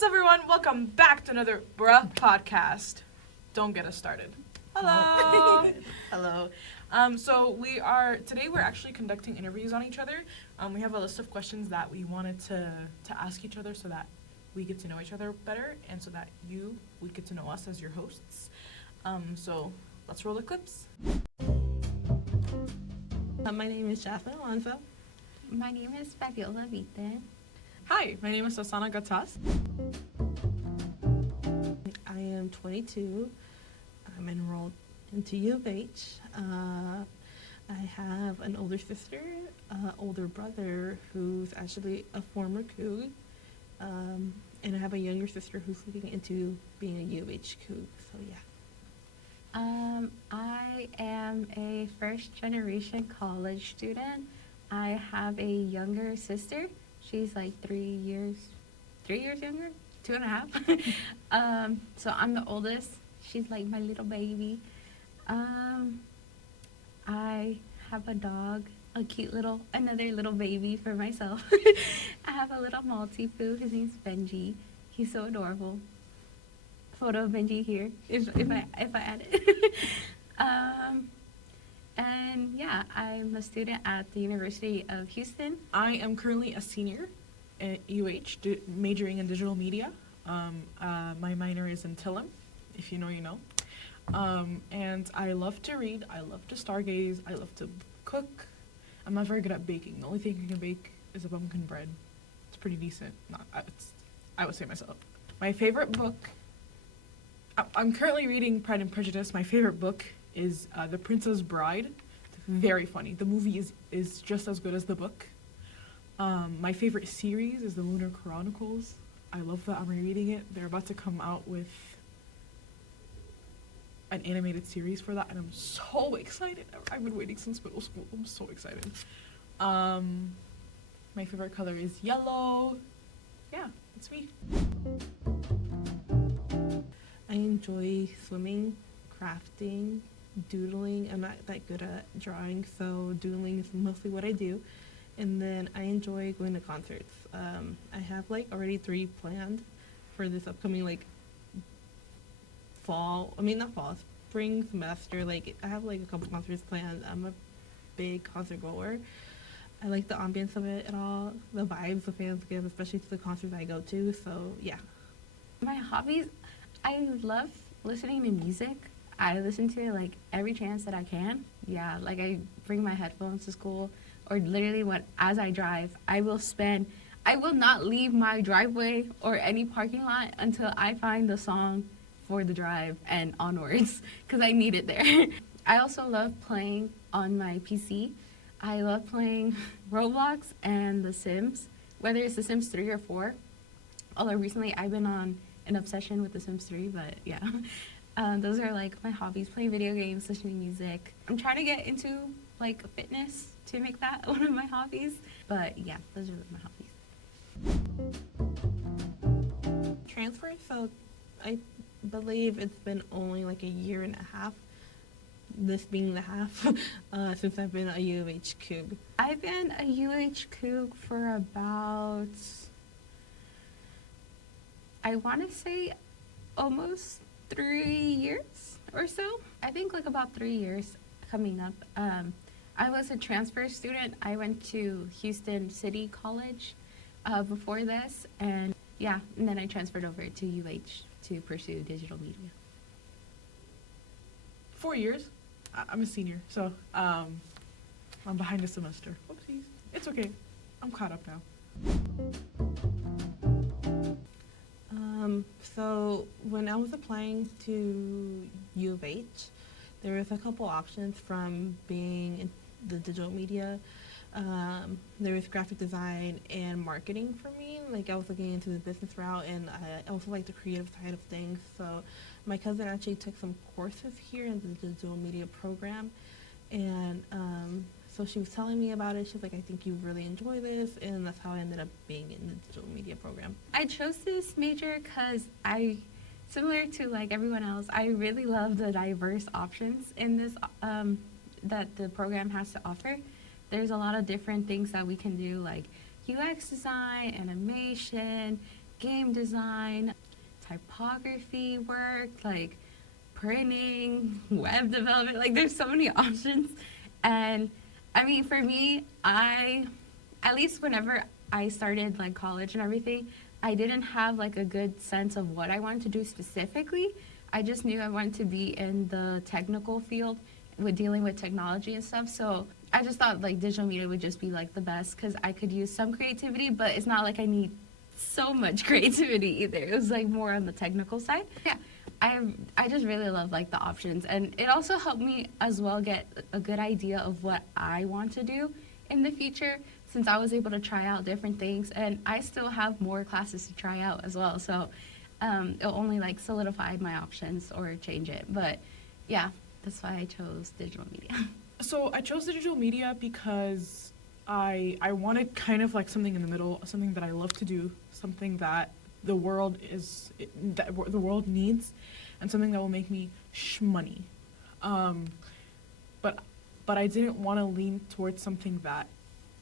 What's everyone? Welcome back to another Bruh podcast. Don't get us started. Hello. Hello. So today we're actually conducting interviews on each other. We have a list of questions that we wanted to ask each other so that we get to know each other better and so that you would get to know us as your hosts. So let's roll the clips. My name is Jasmine Alonso. My name is Fabiola Vite. Hi, my name is Susana Gatas. I am 22. I'm enrolled into U of H. I have an older sister, older brother who's actually a former Coug, and I have a younger sister who's looking into being a U of H Coug. So yeah. I am a first-generation college student. I have a younger sister. She's like 3 years younger, 2.5. So I'm the oldest. She's like my little baby. I have a dog, another little baby for myself. I have a little Maltipoo. His name's Benji. He's so adorable. Photo of Benji here, if I add it. And yeah, I'm a student at the University of Houston. I am currently a senior at UH, majoring in digital media. My minor is in Tillum, if you know, you know. And I love to read, I love to stargaze, I love to cook. I'm not very good at baking. The only thing I can bake is a pumpkin bread. It's pretty decent. I would say myself. My favorite book, I'm currently reading Pride and Prejudice. My favorite book is The Princess Bride. It's very funny. The movie is just as good as the book. My favorite series is The Lunar Chronicles. I love that I'm rereading it. They're about to come out with an animated series for that, and I'm so excited. I've been waiting since middle school. I'm so excited. My favorite color is yellow. Yeah, it's me. I enjoy swimming, crafting, doodling. I'm not that good at drawing, so doodling is mostly what I do. And then I enjoy going to concerts. I have already 3 planned for this upcoming spring semester. I have a couple concerts planned. I'm a big concert goer. I like the ambience of it and all, the vibes the fans give, especially to the concerts I go to. So yeah. My hobbies, I love listening to music. I listen to it every chance that I can. Yeah, I bring my headphones to school, or literally as I drive, I will not leave my driveway or any parking lot until I find the song for the drive and onwards, because I need it there. I also love playing on my PC. I love playing Roblox and The Sims, whether it's The Sims 3 or 4. Although recently I've been on an obsession with The Sims 3, but yeah. Those are my hobbies, playing video games, listening to music. I'm trying to get into fitness to make that one of my hobbies. But yeah, those are my hobbies. Transfer, so I believe it's been only a year and a half, this being the half, since I've been a U of H Coug. I've been a UH Coug for about, I want to say almost 3 years or so. I think about 3 years coming up. I was a transfer student. I went to Houston City College before this, and then I transferred over to UH to pursue digital media. 4 years. I'm a senior, so I'm behind a semester. Oopsies. It's okay. I'm caught up now. So when I was applying to U of H, there was a couple options from being in the digital media. There was graphic design and marketing for me. I was looking into the business route, and I also like the creative side of things. So my cousin actually took some courses here in the digital media program, and so she was telling me about it. She was like, I think you really enjoy this, and that's how I ended up being in the digital media program. I chose this major because similar to everyone else, I really love the diverse options in this that the program has to offer. There's a lot of different things that we can do, like UX design, animation, game design, typography work, like printing, web development. Like there's so many options. And I mean, for me, at least whenever I started like college and everything, I didn't have like a good sense of what I wanted to do specifically. I just knew I wanted to be in the technical field with dealing with technology and stuff. So I just thought like digital media would just be like the best because I could use some creativity, but it's not like I need so much creativity either. It was like more on the technical side. Yeah, I just really love like the options, and it also helped me as well get a good idea of what I want to do in the future, since I was able to try out different things, and I still have more classes to try out as well. So it'll only like solidify my options or change it. But yeah, that's why I chose digital media. So I chose digital media because I wanted kind of like something in the middle, something that I love to do, something that the world the world needs, and something that will make me shmoney. But I didn't want to lean towards something that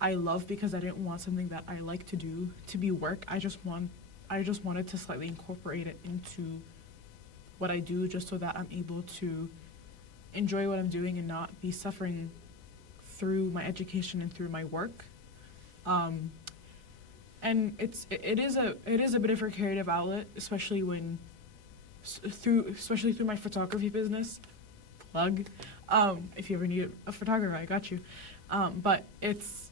I love because I didn't want something that I like to do to be work. I just wanted to slightly incorporate it into what I do, just so that I'm able to enjoy what I'm doing and not be suffering through my education and through my work. And it is a bit of a creative outlet, especially especially through my photography business. Plug. If you ever need a photographer, I got you. But it's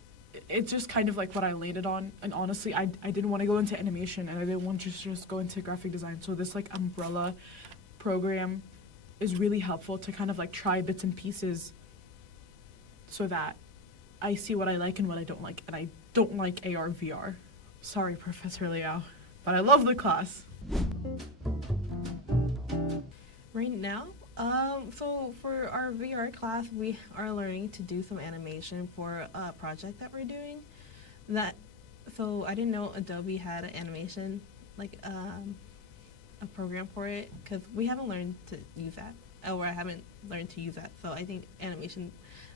just kind of like what I landed on. And honestly, I didn't want to go into animation, and I didn't want to just go into graphic design. So this like umbrella program is really helpful to kind of like try bits and pieces, so that I see what I like and what I don't like. And I don't like AR VR. Sorry, Professor Liao, but I love the class. Right now, so for our VR class, we are learning to do some animation for a project that we're doing. So I didn't know Adobe had an animation, like a program for it, because we haven't learned to use that, or I haven't learned to use that. So I think animation,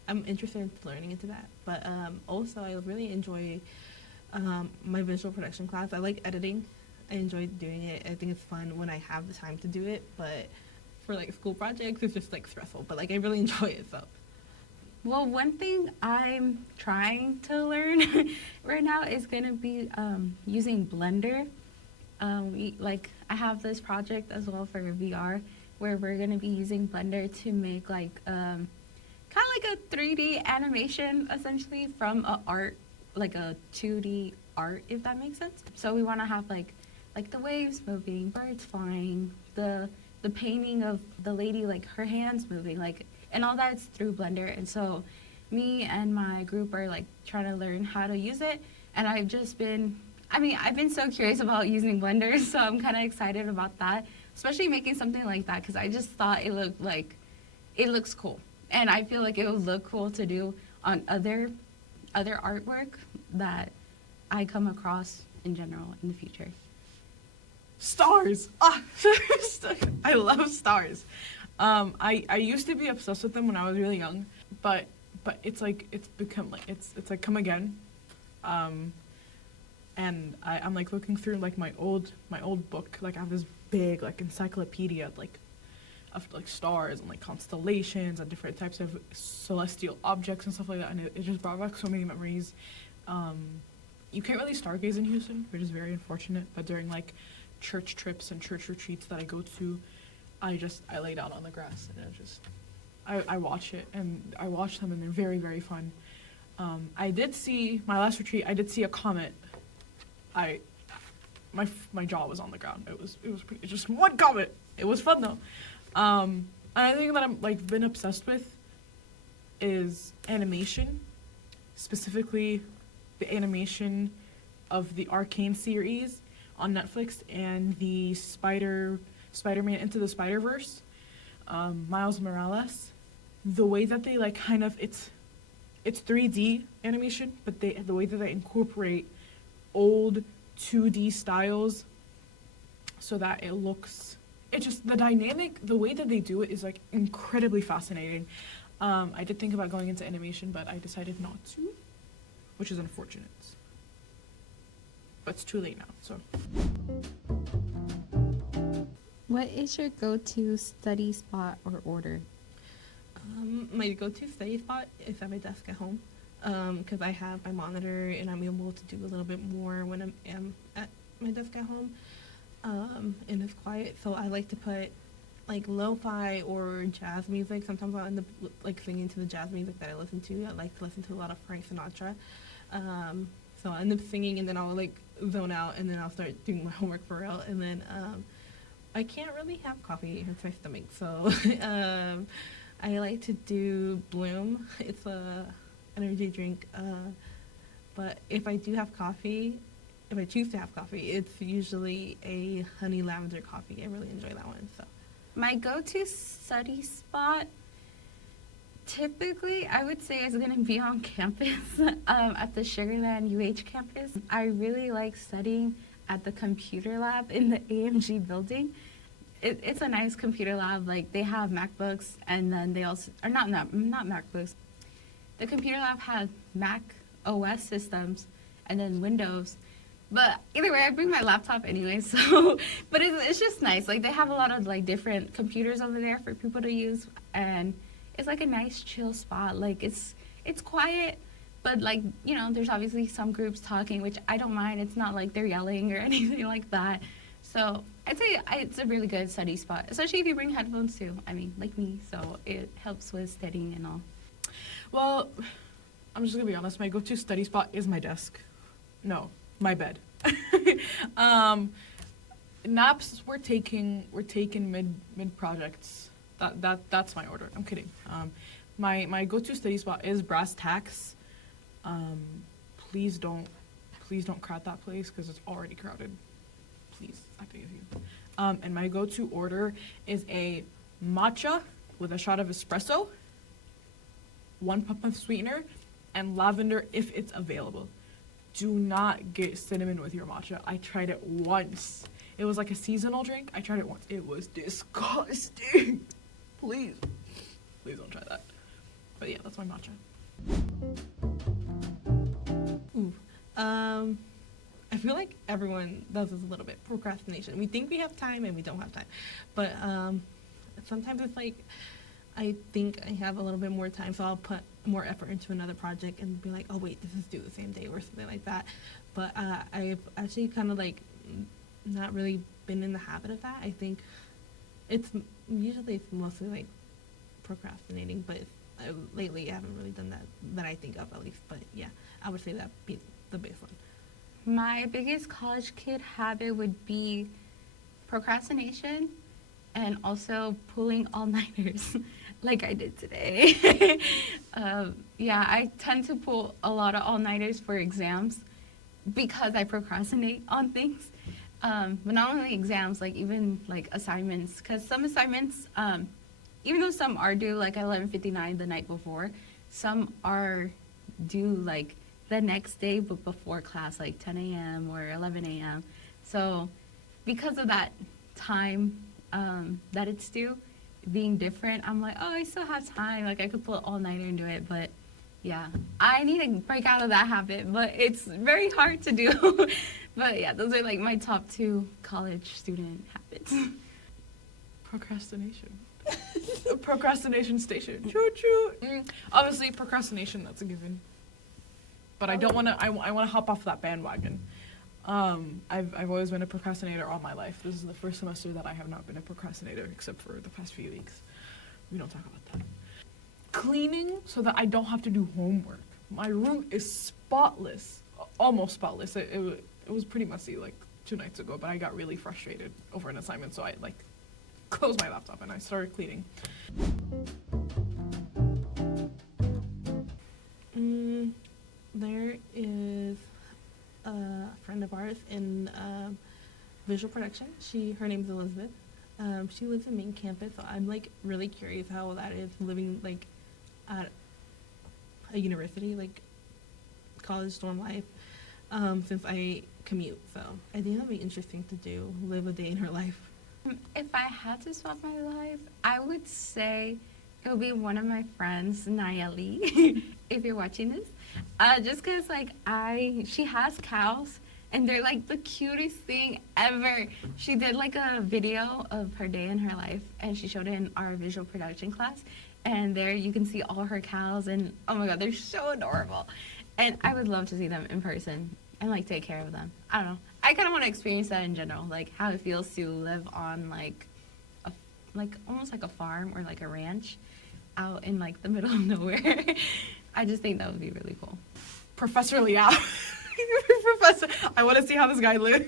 I'm interested in learning into that. But also, I really enjoy my visual production class. I like editing. I enjoy doing it. I think it's fun when I have the time to do it, but for like school projects, it's just like stressful, but like I really enjoy it. So Well, one thing I'm trying to learn right now is going to be using Blender. I have this project as well for VR where we're going to be using Blender to make like kind of like a 3D animation essentially from a art, like a 2D art, if that makes sense. So we want to have like the waves moving, birds flying, the painting of the lady, like her hands moving, like, and all that's through Blender. And so me and my group are like trying to learn how to use it. And I've been so curious about using Blender, so I'm kind of excited about that, especially making something like that, because I just thought it looks cool. And I feel like it would look cool to do on other artwork that I come across in general in the future. Stars! I love stars. I used to be obsessed with them when I was really young, but it's like it's become like it's like come again. And I'm like looking through like my old book. Like I have this big like encyclopedia of like stars and like constellations and different types of celestial objects and stuff like that, and it just brought back so many memories. You can't really stargaze in Houston, which is very unfortunate, but during like church trips and church retreats that I go to, I lay down on the grass and I watch it, and I watch them, and they're very, very fun. I did see my last retreat. I did see a comet. My jaw was on the ground. It was pretty, just one comet. It was fun though. Another thing that I'm like been obsessed with is animation, specifically the animation of the Arcane series on Netflix and the Spider-Man Into the Spider-Verse, Miles Morales. The way that they like kind of it's 3D animation, but the way that they incorporate old 2D styles so that it just the dynamic, the way that they do it is like incredibly fascinating. I did think about going into animation, but I decided not to, which is unfortunate. but it's too late now. So What is your go-to study spot or order? My go-to study spot is at my desk at home, because I have my monitor and I'm able to do a little bit more when I'm at my desk at home, and it's quiet. So I like to put like lo-fi or jazz music. Sometimes I'll end up like singing to the jazz music that I listen to. I like to listen to a lot of Frank Sinatra. So I end up singing and then I'll like zone out and then I'll start doing my homework for real. And then I can't really have coffee; it hurts my stomach. So I like to do Bloom. It's a energy drink. But if I do have coffee, if I choose to have coffee, it's usually a honey lavender coffee. I really enjoy that one. So My go-to study spot, typically, I would say is going to be on campus, at the Sugarland UH campus. I really like studying at the computer lab in the AMG building. It's a nice computer lab. Like, they have MacBooks, and then they also, or not MacBooks. The computer lab has Mac OS systems, and then Windows. But either way, I bring my laptop anyway, so, but it's just nice. Like, they have a lot of, like, different computers over there for people to use, and it's, like, a nice, chill spot. Like, it's quiet, but, like, you know, there's obviously some groups talking, which I don't mind. It's not like they're yelling or anything like that. So I'd say it's a really good study spot, especially if you bring headphones, too. I mean, like me, so it helps with studying and all. well, I'm just gonna be honest. My go-to study spot is my desk. No, my bed. Naps we're taking mid projects. That's my order. I'm kidding. My go-to study spot is brass tacks. Please don't crowd that place because it's already crowded. Please, I beg of you. And my go-to order is a matcha with a shot of espresso, 1 pump of sweetener, and lavender if it's available. Do not get cinnamon with your matcha. I tried it once. It was like a seasonal drink. I tried it once. It was disgusting. Please don't try that. But yeah, that's my matcha. ooh, I feel like everyone does this a little bit. Procrastination. We think we have time and we don't have time, but sometimes it's like I think I have a little bit more time, so I'll put more effort into another project and be like, oh wait, this is due the same day or something like that. But I've actually kind of like not really been in the habit of that. I think it's mostly like procrastinating, but lately I haven't really done that I think of at least. But yeah, I would say that be the biggest one. My biggest college kid habit would be procrastination and also pulling all-nighters like I did today. Yeah, I tend to pull a lot of all-nighters for exams because I procrastinate on things. But not only exams, like even like assignments, because some assignments, even though some are due like at 11:59 the night before, some are due like the next day but before class, like 10 a.m. or 11 a.m. So because of that time that it's due being different, I'm like, oh, I still have time. Like I could pull all-nighter and do it, but yeah, I need to break out of that habit, but it's very hard to do. But yeah, those are like my top 2 college student habits. Procrastination. Procrastination station. Choo choo. Obviously, procrastination, that's a given. But I don't want to. I want to hop off that bandwagon. I've always been a procrastinator all my life. This is the first semester that I have not been a procrastinator, except for the past few weeks. We don't talk about that. Cleaning so that I don't have to do homework. My room is spotless, almost spotless. It was pretty messy like 2 nights ago, but I got really frustrated over an assignment, so I like closed my laptop and I started cleaning. There is a friend of ours in visual production. Her name's Elizabeth. She lives in main campus, so I'm like really curious how that is living like at a university, like college dorm life. Since I commute, so I think that'd be interesting to do, live a day in her life. If I had to swap my life, I would say it would be one of my friends, Nayeli, if you're watching this. Just because, like, she has cows, and they're like the cutest thing ever. She did like a video of her day in her life, and she showed it in our visual production class. And there you can see all her cows, and oh my god, they're so adorable. And I would love to see them in person and like take care of them. I don't know. I kind of want to experience that in general, like how it feels to live on like like almost like a farm or like a ranch out in like the middle of nowhere. I just think that would be really cool. Professor Liao. Professor, I want to see how this guy lives.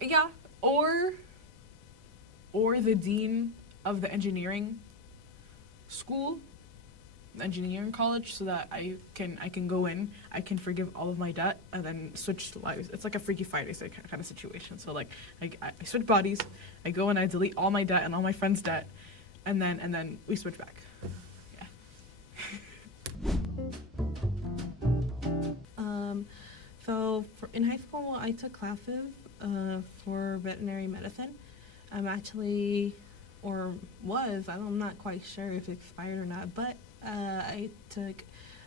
Yeah, or the dean of the engineering school, engineering college, so that I can go in, I can forgive all of my debt, and then switch lives. It's like a Freaky Friday kind of situation. So like I switch bodies, I go and I delete all my debt and all my friends' debt, and then we switch back. Yeah. So in high school, I took classes for veterinary medicine. I'm actually, or was, I'm not quite sure if it expired or not, but I took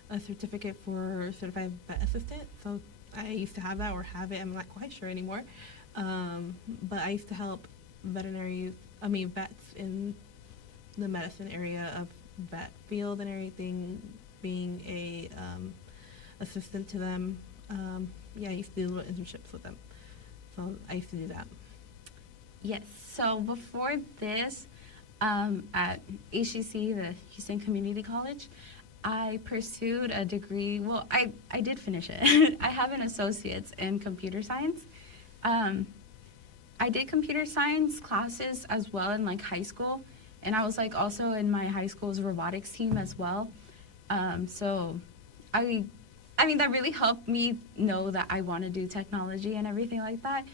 a certificate for certified vet assistant. So I used to have that or have it. I'm not quite sure anymore. But I used to help vets in the medicine area of vet field and everything, being a assistant to them. Yeah, I used to do little internships with them. So I used to do that. Yes. So before this, at HCC, the Houston Community College, I pursued a degree. Well, I did finish it. I have an associate's in computer science. I did computer science classes as well in like high school, and I was like also in my high school's robotics team as well. So I mean, that really helped me know that I want to do technology and everything like that.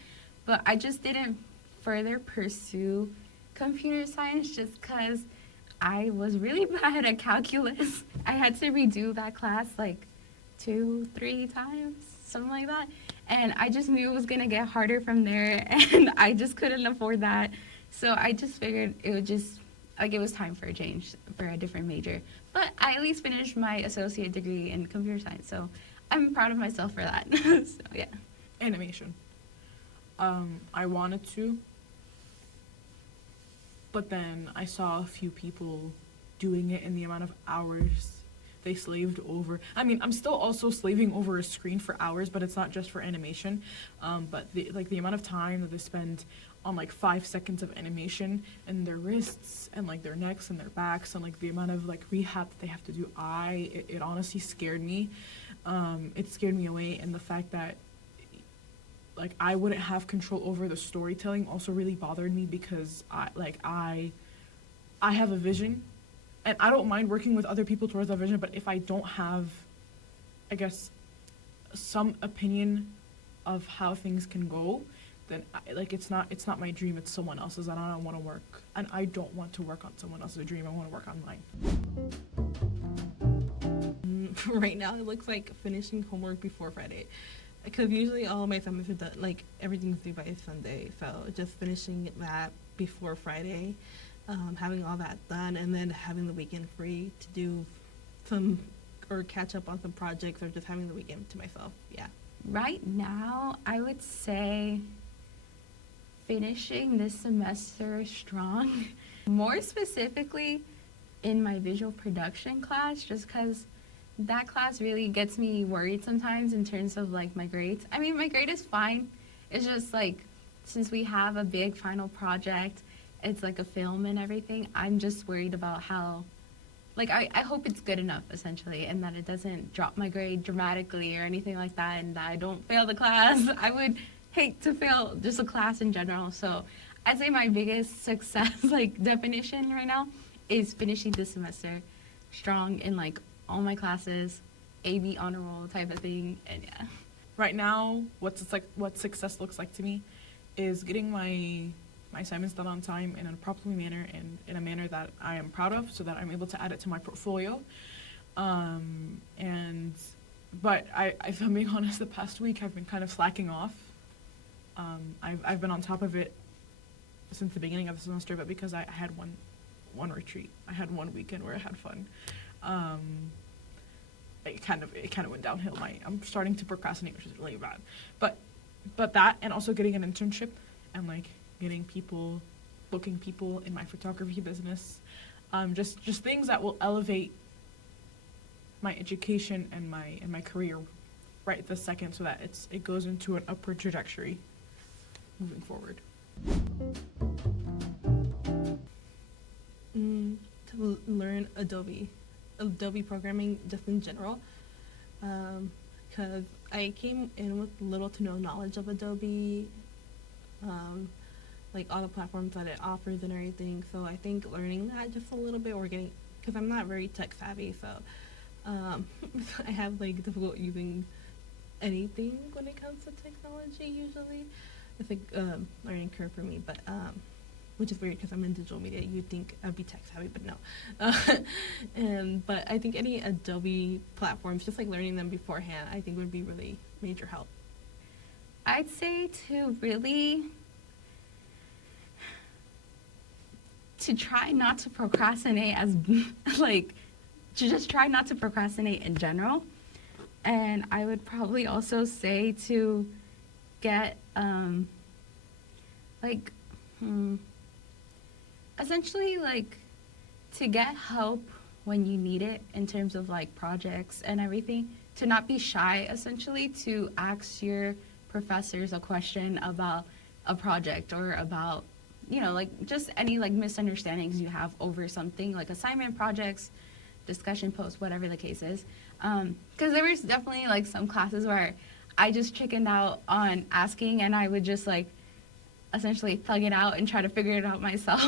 But I just didn't further pursue computer science just because I was really bad at calculus. I had to redo that class like 2-3 times, something like that. And I just knew it was going to get harder from there, and I just couldn't afford that. So I just figured it would just, like, it was time for a change, for a different major. But I at least finished my associate degree in computer science, so I'm proud of myself for that. So, yeah. Animation. I wanted to, but then I saw a few people doing it in the amount of hours they slaved over. I mean, I'm still also slaving over a screen for hours, but it's not just for animation. But the amount of time that they spend on like 5 seconds of animation and their wrists and like their necks and their backs and like the amount of like rehab that they have to do, it honestly scared me. It scared me away, and the fact that like I wouldn't have control over the storytelling also really bothered me, because I have a vision, and I don't mind working with other people towards that vision, but if I don't have, I guess, some opinion of how things can go, then it's not my dream, it's someone else's, and I don't want to work, and I don't want to work on someone else's dream. I want to work on mine. Right now, it looks like finishing homework before Friday, because usually all my assignments are done, like everything's due by Sunday, so just finishing that before Friday, having all that done, and then having the weekend free to do some or catch up on some projects, or just having the weekend to myself. Yeah. Right now, I would say finishing this semester strong. More specifically in my visual production class, just because that class really gets me worried sometimes in terms of like my grades. I mean, my grade is fine. It's just like, since we have a big final project, it's like a film and everything, I'm just worried about how, like, I hope it's good enough, essentially, and that it doesn't drop my grade dramatically or anything like that, and that I don't fail the class. I would hate to fail just a class in general. So I'd say my biggest success, like, definition right now is finishing this semester strong in, like, all my classes, AB honor roll type of thing, and yeah. Right now, what success looks like to me is getting my assignments done on time in a proper manner and in a manner that I am proud of, so that I'm able to add it to my portfolio. But if I'm being honest, the past week I've been kind of slacking off. I've been on top of it since the beginning of the semester, but because I had one retreat, I had one weekend where I had fun. it kind of went downhill. I'm starting to procrastinate, which is really bad. But that, and also getting an internship, and like getting people, booking people in my photography business, just things that will elevate my education and my career right this second, so that it goes into an upward trajectory moving forward. To learn Adobe programming just in general, because I came in with little to no knowledge of Adobe, like all the platforms that it offers and everything. So I think learning that just a little bit, or getting, because I'm not very tech savvy, so I have like difficult using anything when it comes to technology. Usually, it's like learning curve for me, but which is weird because I'm in digital media. You'd think I'd be tech savvy, but no. But I think any Adobe platforms, just like learning them beforehand, I think would be really major help. I'd say to try not to procrastinate as like to just try not to procrastinate in general. And I would probably also say to get like essentially like to get help when you need it in terms of like projects and everything, to not be shy, essentially to ask your professors a question about a project, or about, you know, like just any like misunderstandings you have over something, like assignment, projects, discussion posts, whatever the case is. Because there was definitely like some classes where I just chickened out on asking, and I would just like essentially thug it out and try to figure it out myself.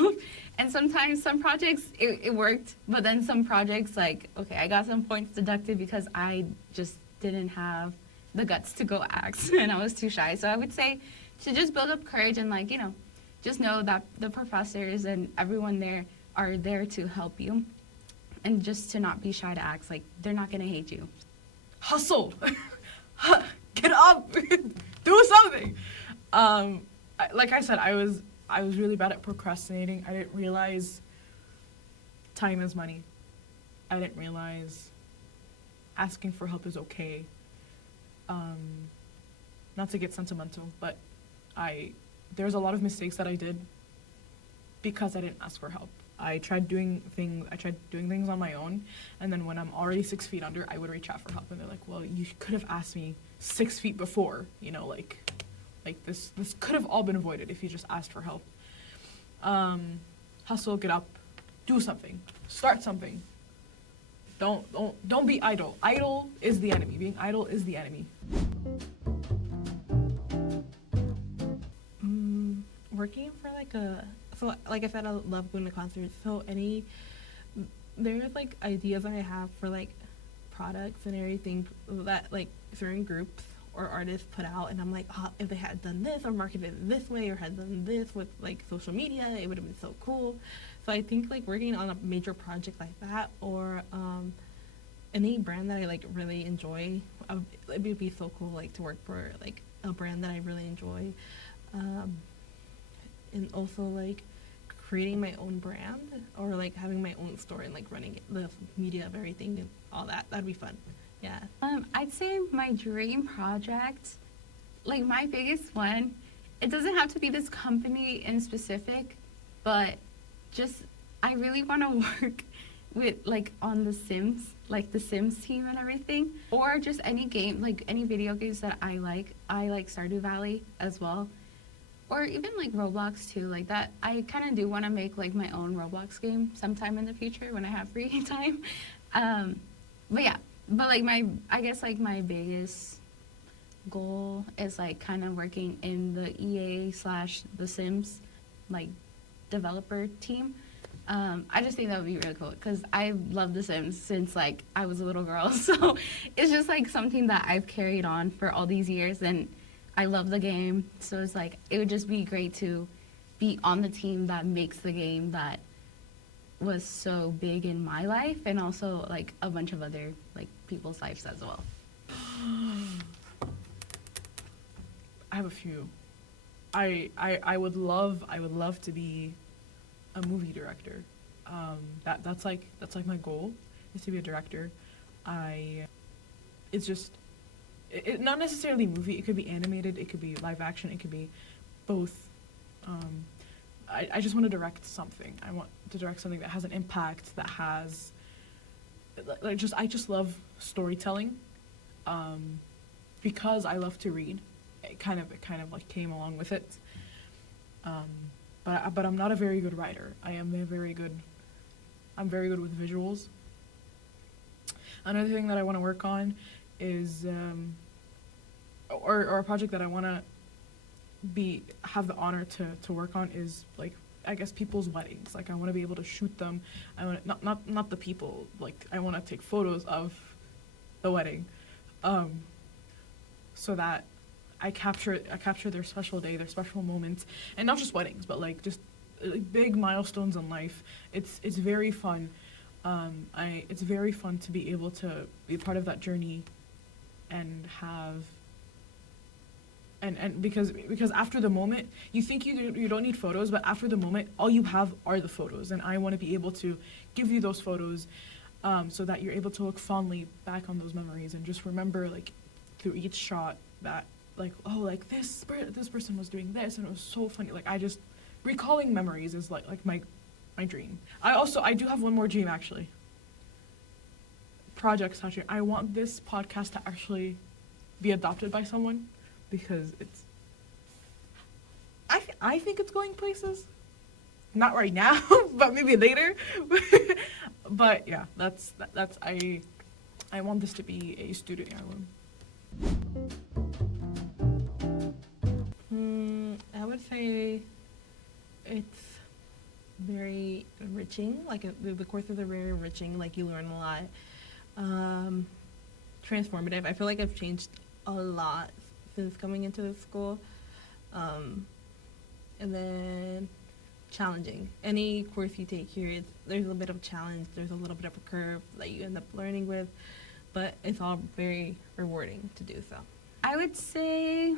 And sometimes some projects it worked, but then some projects, like, okay, I got some points deducted because I just didn't have the guts to go ask and I was too shy. So I would say to just build up courage, and like, you know, just know that the professors and everyone there are there to help you, and just to not be shy to ask. Like, they're not gonna hate you. Hustle. Get up. Do something. Like I said, I was really bad at procrastinating. I didn't realize time is money. I didn't realize asking for help is okay. Not to get sentimental, but there's a lot of mistakes that I did because I didn't ask for help. I tried doing things on my own, and then when I'm already 6 feet under, I would reach out for help, and they're like, well, you could have asked me 6 feet before, you know, like this could have all been avoided if you just asked for help. Hustle, get up, do something, start something. Don't be idle. Idle is the enemy. Being idle is the enemy. Working for so like I said, I love going to concerts. So there's like ideas that I have for like products and everything that like certain groups or artists put out, and I'm like, oh, if they had done this or marketed it this way or had done this with like social media, it would have been so cool. So I think like working on a major project like that, or any brand that I like really enjoy, it would be so cool like to work for like a brand that I really enjoy, and also like creating my own brand, or like having my own store and like running the media of everything and all that. That'd be fun. Yeah. I'd say my dream project, like my biggest one, it doesn't have to be this company in specific, but just I really want to work with like on The Sims, like the Sims team and everything, or just any game, like any video games that I like. I like Stardew Valley as well, or even like Roblox too. Like that, I kind of do want to make like my own Roblox game sometime in the future when I have free time. But yeah. But like I guess like my biggest goal is like kind of working in the EA/The Sims like developer team. I just think that would be really cool because I love The Sims since like I was a little girl. So it's just like something that I've carried on for all these years, and I love the game. So it's like it would just be great to be on the team that makes the game that was so big in my life, and also like a bunch of other like people's lives as well. I have a few. I would love to be a movie director. That's like my goal, is to be a director. I it's just not necessarily movie. It could be animated. It could be live action. It could be both. I just want to direct something. I want to direct something that has an impact, that has I just love storytelling, because I love to read. It kind of like came along with it. But I'm not a very good writer. I'm very good with visuals. Another thing that I want to work on is or a project that I want to have the honor to work on is, like, I guess people's weddings. Like, I want to be able to shoot them. I want not the people. Like, I want to take photos of the wedding, so that I capture their special day, their special moments, and not just weddings, but like just big milestones in life. It's very fun. It's very fun to be able to be a part of that journey, and have. And because after the moment, you think you don't need photos, but after the moment, all you have are the photos. And I want to be able to give you those photos, so that you're able to look fondly back on those memories and just remember, like, through each shot that, like, oh, like this person was doing this and it was so funny. Like, I just recalling memories is like my dream. I do have one more dream, actually. Project touching. I want this podcast to actually be adopted by someone, because it's I think it's going places. Not right now, but maybe later. But yeah, that's I want this to be a student heirloom. I would say it's very enriching. Like, the courses are very enriching. Like, you learn a lot. Transformative. I feel like I've changed a lot since coming into the school. And then challenging. Any course you take here, there's a bit of a challenge. There's a little bit of a curve that you end up learning with, but it's all very rewarding to do so. I would say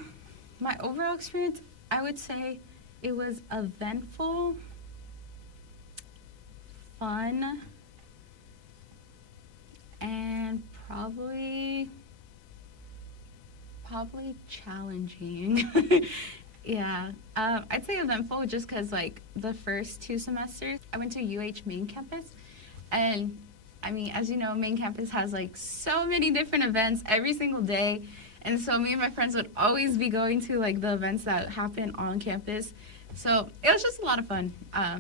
my overall experience, I would say it was eventful, fun, and probably challenging. Yeah, I'd say eventful just because, like, the first 2 semesters, I went to UH main campus, and I mean, as you know, main campus has, like, so many different events every single day, and so me and my friends would always be going to, like, the events that happen on campus. So it was just a lot of fun,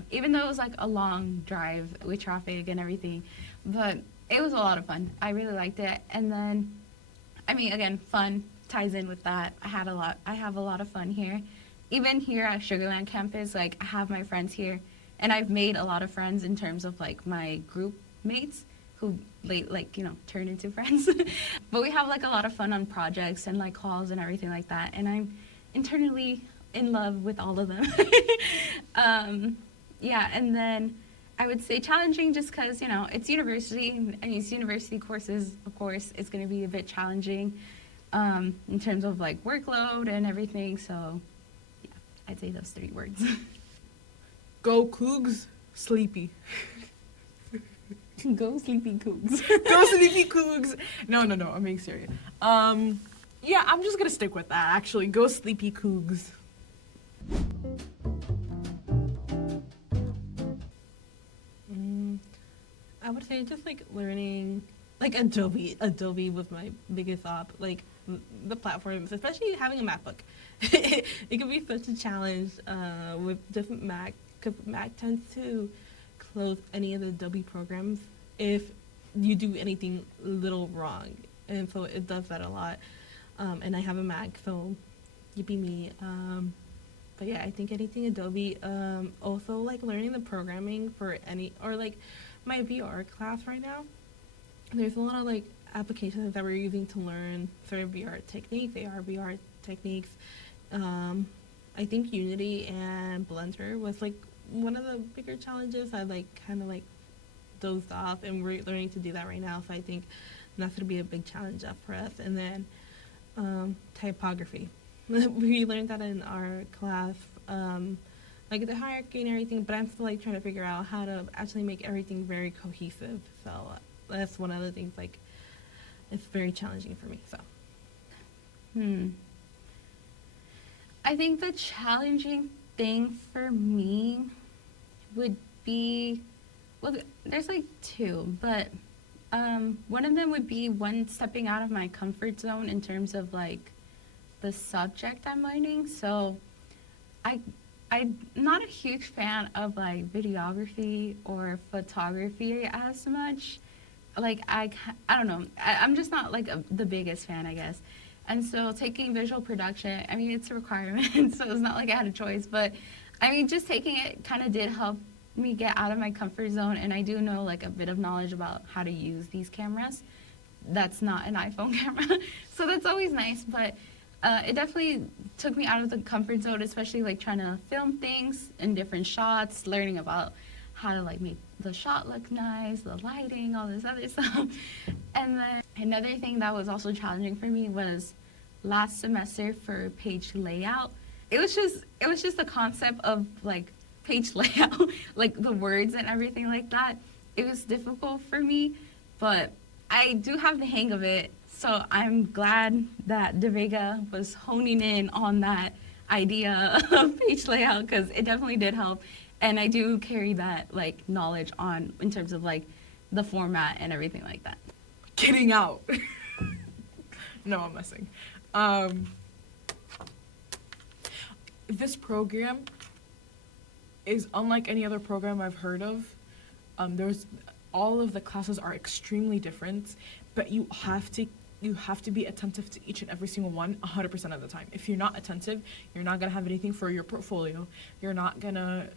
even though it was, like, a long drive with traffic and everything, but it was a lot of fun. I really liked it. And then, I mean, again, fun ties in with that. I have a lot of fun here. Even here at Sugarland campus, like, I have my friends here, and I've made a lot of friends in terms of, like, my group mates who, like, you know, turn into friends. But we have, like, a lot of fun on projects and, like, calls and everything like that, and I'm internally in love with all of them. Yeah, and then I would say challenging just because, you know, it's university, and it's university courses, of course, it's going to be a bit challenging in terms of, like, workload and everything. So, yeah, I'd say those 3 words. Go Cougs, sleepy. Go sleepy Cougs. Go sleepy Cougs. No, I'm being serious. Yeah, I'm just gonna stick with that, actually. Go sleepy Cougs. I would say just, like, learning, like, Adobe was my biggest op. Like, the platforms, especially having a MacBook. It can be such a challenge with different Mac, because Mac tends to close any of the Adobe programs if you do anything little wrong, and so it does that a lot. And I have a Mac, so yippee me. But yeah, I think anything Adobe. Also, like, learning the programming for like my VR class right now. There's a lot of, like, applications that we're using to learn sort of VR techniques, AR VR techniques. I think Unity and Blender was, like, one of the bigger challenges. I, like, kind of, like, dozed off, and we're learning to do that right now. So I think that's going to be a big challenge up for us. And then typography. We learned that in our class, like, the hierarchy and everything, but I'm still, like, trying to figure out how to actually make everything very cohesive. So that's one of the things, like, it's very challenging for me. So I think the challenging thing for me would be, well, there's like two, but one of them would be stepping out of my comfort zone in terms of like the subject I'm learning. So I'm not a huge fan of like videography or photography as much. Like I don't know. I'm just not like the biggest fan, I guess. And so taking visual production, I mean, it's a requirement, so it's not like I had a choice. But I mean, just taking it kind of did help me get out of my comfort zone. And I do know like a bit of knowledge about how to use these cameras. That's not an iPhone camera, so that's always nice. But it definitely took me out of the comfort zone, especially like trying to film things in different shots, learning about how to like make the shot look nice, the lighting, all this other stuff. And then another thing that was also challenging for me was last semester for page layout. It was just the concept of like page layout, like the words and everything like that. It was difficult for me, but I do have the hang of it. So I'm glad that DeVega was honing in on that idea of page layout, because it definitely did help. And I do carry that like knowledge on in terms of like the format and everything like that. Getting out. No, I'm messing. This program is unlike any other program I've heard of. There's all of the classes are extremely different, but you have to be attentive to each and every single one 100% of the time. If you're not attentive, you're not gonna have anything for your portfolio. You're not gonna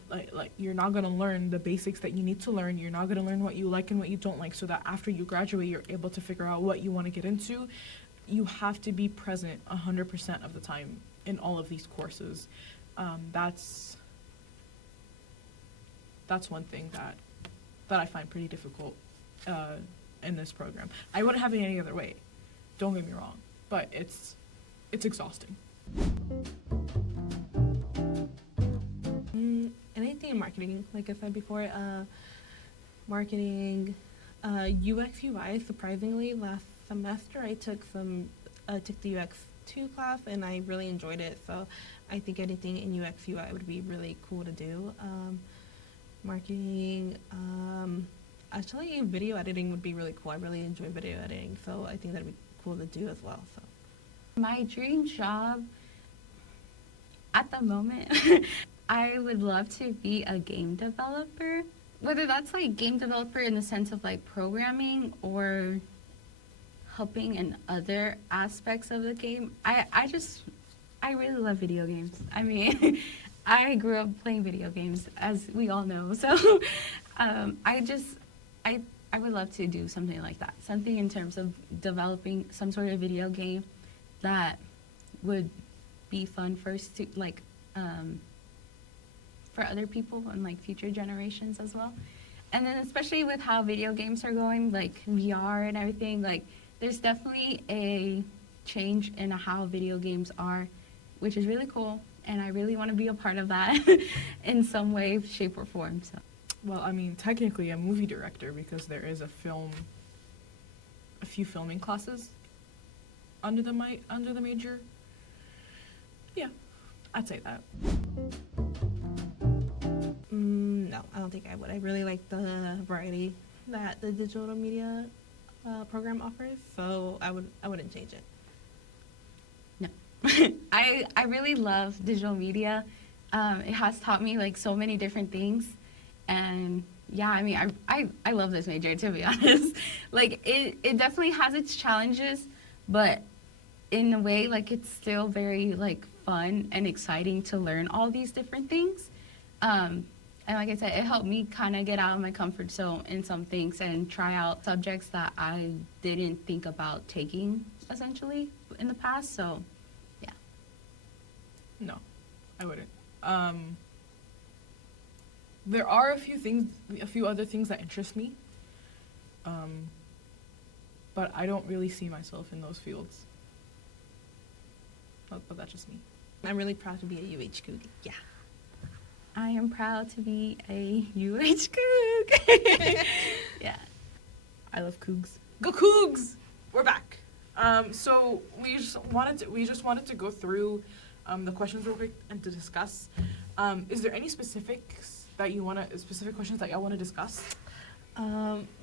you're not gonna learn the basics that you need to learn. You're not gonna learn what you like and what you don't like, so that after you graduate, you're able to figure out what you want to get into. You have to be present 100% of the time in all of these courses. That's one thing that I find pretty difficult in this program. I wouldn't have it any other way. Don't get me wrong, but it's exhausting. Anything in marketing, like I said before, marketing, UX UI. Surprisingly, last semester I took the UX 2 class and I really enjoyed it. So I think anything in UX UI would be really cool to do. Marketing, actually video editing would be really cool. I really enjoy video editing, so I think that'd be cool to do as well. So My dream job at the moment, I would love to be a game developer. Whether that's like game developer in the sense of like programming or helping in other aspects of the game. I really love video games. I mean, I grew up playing video games, as we all know. So I would love to do something like that. Something in terms of developing some sort of video game that would be fun for for other people and like future generations as well. And then especially with how video games are going, like VR and everything, like there's definitely a change in how video games are, which is really cool. And I really want to be a part of that in some way, shape, or form. So. Well, I mean, technically a movie director, because there is a few filming classes under the major. Yeah, I'd say that. No, I don't think I would. I really like the variety that the digital media program offers, so I wouldn't change it. No. I really love digital media. It has taught me like so many different things. And yeah, I mean, I love this major, to be honest. Like it definitely has its challenges, but in a way, like it's still very like fun and exciting to learn all these different things. And like I said, it helped me kind of get out of my comfort zone in some things and try out subjects that I didn't think about taking, essentially, in the past. So, yeah. No, I wouldn't. There are a few other things that interest me, but I don't really see myself in those fields. But that's just me. I'm really proud to be a UH Cougar. Yeah. I am proud to be a UH Coug. Yeah. I love Cougs. Go Cougs! we're back. So we just wanted to go through the questions real quick and to discuss. Is there any specific questions that y'all want to discuss?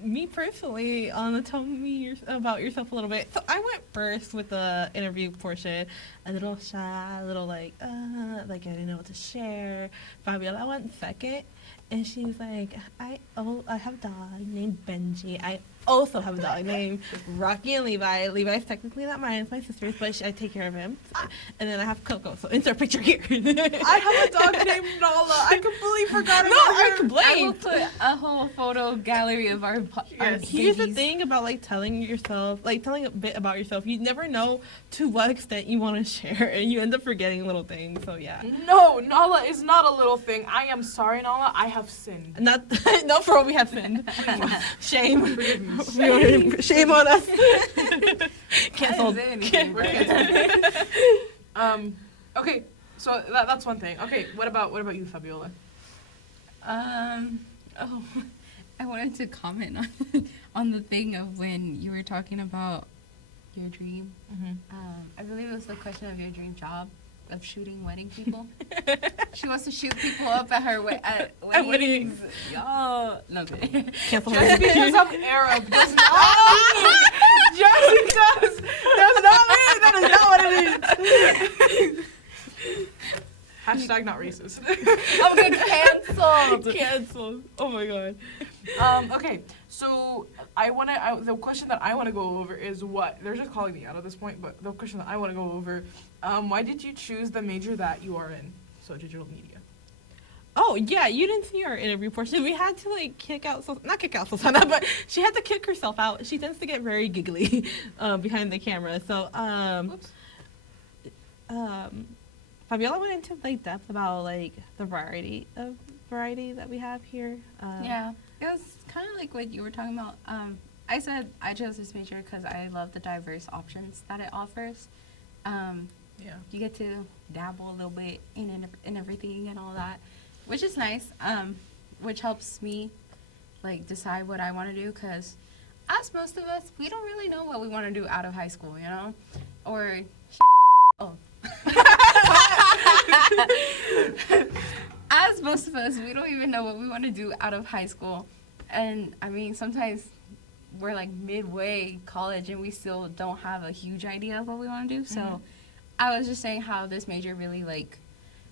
Me personally, tell me about yourself a little bit. So I went first with the interview portion, a little shy, a little like I didn't know what to share. Fabiola went second, and she's like, I have a dog named Benji. I also have a dog named Rocky and Levi. Levi's technically not mine; it's my sister's, but I take care of him. And then I have Coco. So insert picture here. I have a dog named Nala. I completely forgot about her. I I will complain. put a whole photo gallery of our Here's the babies. thing about telling a bit about yourself. You never know to what extent you want to share, and you end up forgetting little things. So yeah. No, Nala is not a little thing. I am sorry, Nala. I have sinned. Not for what we have sinned. Shame. Forgive me. Shame on us. Canceled. I didn't say anything. We're canceled. Okay, so that's one thing. Okay, what about you, Fabiola? Oh, I wanted to comment on the thing of when you were talking about your dream. I believe it was the question of your dream job of shooting wedding people. She wants to shoot people up at her at weddings. Y'all, no kidding. Cancel. Just because I'm Arab does not mean. Just because does not mean that is not what it is. Hashtag not racist. I'm getting canceled. Canceled. Oh my god. Okay, so the question that I want to go over is what they're just calling me out at this point, but the question that I want to go over, why did you choose the major that you are in, so digital media? Oh yeah, you didn't see our interview portion. We had to not kick out Sultana, but she had to kick herself out. She tends to get very giggly behind the camera. So Fabiola went into depth about the variety that we have here. Yeah, it was kind of like what you were talking about. I said I chose this major because I love the diverse options that it offers. Yeah. You get to dabble a little bit in everything and all that, which is nice. Which helps me decide what I want to do, because as most of us, we don't really know what we want to do out of high school, you know, or oh. As most of us, we don't even know what we want to do out of high school. And I mean, sometimes we're midway college and we still don't have a huge idea of what we want to do. So I was just saying how this major really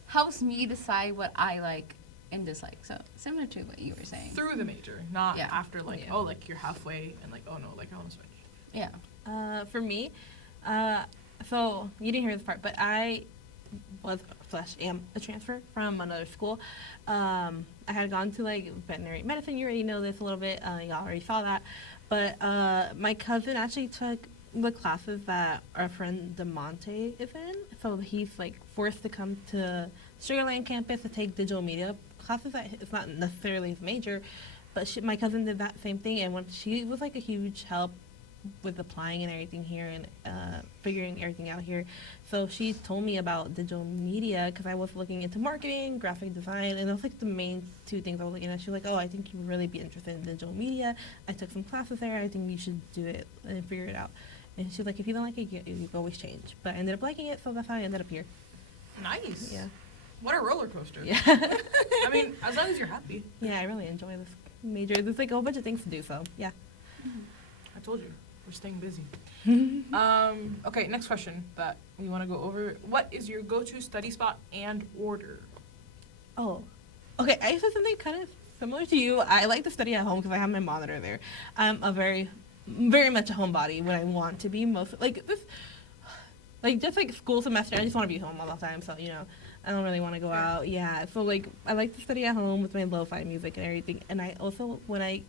helps me decide what I like and dislike. So similar to what you were saying. Through the major, not Yeah. after Yeah. you're halfway and oh no, I want to switch. Yeah. For me, so you didn't hear this part, but I was / am a transfer from another school. I had gone to veterinary medicine. You already know this a little bit. Y'all already saw that. But my cousin actually took the classes that our friend DeMonte is in. So he's forced to come to Sugarland campus to take digital media classes. It's not necessarily his major, but my cousin did that same thing, and she was a huge help with applying and everything here and figuring everything out here. So she told me about digital media because I was looking into marketing, graphic design, and those the main two things I was looking at. She was like, oh, I think you would really be interested in digital media. I took some classes there. I think you should do it and figure it out. And she was like, if you don't like it, you can always change. But I ended up liking it, so that's how I ended up here. Nice. Yeah. What a roller coaster. Yeah. I mean, as long as you're happy. Yeah, I really enjoy this major. There's a whole bunch of things to do, so yeah. I told you, we're staying busy. Okay, next question that we want to go over. What is your go-to study spot and order? Oh, okay. I said something kind of similar to you. I like to study at home because I have my monitor there. I'm a very much a homebody when I want to be. Most just school semester, I just want to be home all the time. So I don't really want to go out. Yeah. So I like to study at home with my lo-fi music and everything. And I also, when I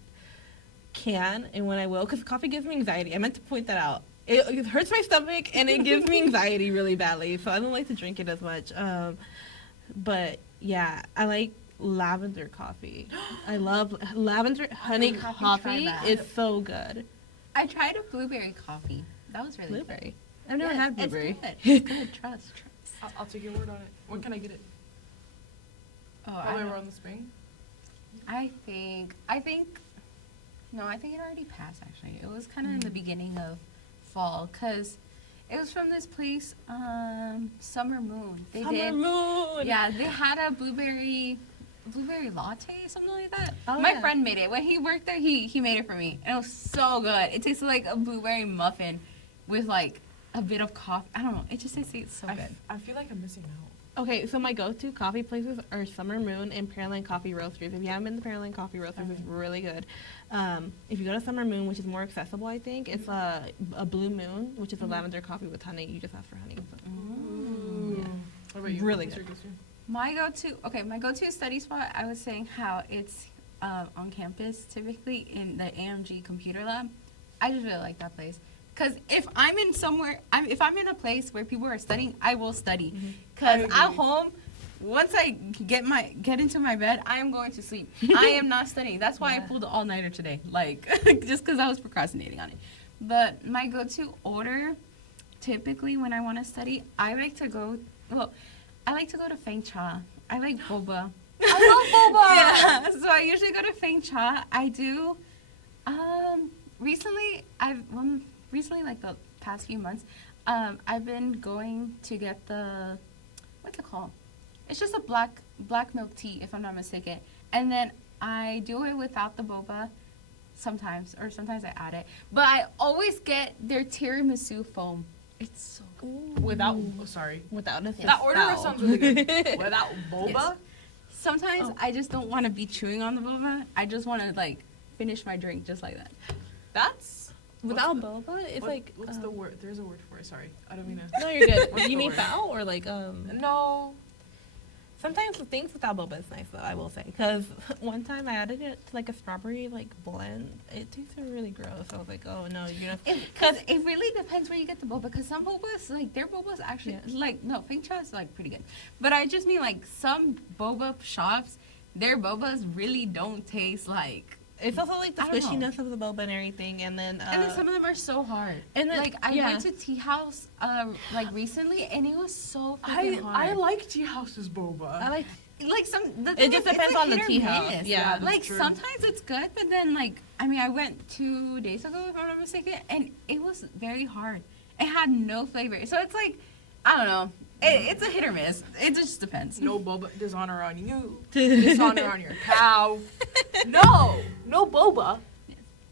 can and when I will, because coffee gives me anxiety. I meant to point that out. It hurts my stomach and it gives me anxiety really badly. So I don't like to drink it as much. But yeah, I like lavender coffee. I love lavender honey coffee. It's so good. I tried a blueberry coffee. That was really Blueberry. good. I've never had blueberry. It's good. It's good. Trust. I'll take your word on it. When can I get it? Oh, Probably around the spring. I think it already passed, actually. It was kind of in the beginning of fall, because it was from this place, Summer Moon. Summer Moon. Yeah, they had a blueberry latte, something like that. Oh, My yeah. friend made it. When he worked there, he made it for me. And it was so good. It tasted like a blueberry muffin with like a bit of coffee. I don't know. It just tastes so good. I feel like I'm missing out. Okay, so my go-to coffee places are Summer Moon and Pearland Coffee Roasters. If you haven't been to Pearland Coffee Roasters, it's really good. If you go to Summer Moon, which is more accessible, I think, it's a Blue Moon, which is a lavender coffee with honey. You just ask for honey. But, Ooh. yeah. What about you? Really What's good. your go-to? My go-to study spot, I was saying how it's on campus, typically in the AMG computer lab. I just really like that place. Because if I'm in a place where people are studying, I will study. Because at home, once I get into my bed, I am going to sleep. I am not studying. That's why I pulled the all-nighter today. Like, just because I was procrastinating on it. But my go-to order, typically when I want to study, I like to go to Feng Cha. I like boba. I love boba! Yeah, so I usually go to Feng Cha. I do, recently, like the past few months, I've been going to get what's it called? It's just a black milk tea, if I'm not mistaken. And then I do it without the boba sometimes I add it. But I always get their tiramisu foam. It's so good. Without Without a that order sounds really good. Without boba? Yes. Sometimes I just don't want to be chewing on the boba. I just want to like finish my drink just like that. That's Without what's boba, it's like... what's the word? There's a word for it. Sorry, I don't mean to. No, you're good. What's You the mean word? foul or like... No. Sometimes the things without boba is nice, though, I will say. Because one time I added it to, like, a strawberry, like, blend. It tasted really gross. I was like, oh, no, you're not... Because it really depends where you get the boba. Because some bobas, like, their boba's actually, Feng Cha is, like, pretty good. But I just mean, like, some boba shops, their bobas really don't taste like... It's also, like, the I don't know. squishiness of the boba and everything, and then... and then some of them are so hard. And then, like, I went to Tea House, like, recently, and it was so freaking hard. I like Tea House's boba. I like... Like It just depends on the hit or tea house. miss. Yeah, that's like true. sometimes it's good, but then like I went 2 days ago if I'm not mistaken, and it was very hard. It had no flavor, so it's like I don't know. It's a hit or miss. It just depends. No boba. Dishonor on you. Dishonor on your cow. No boba.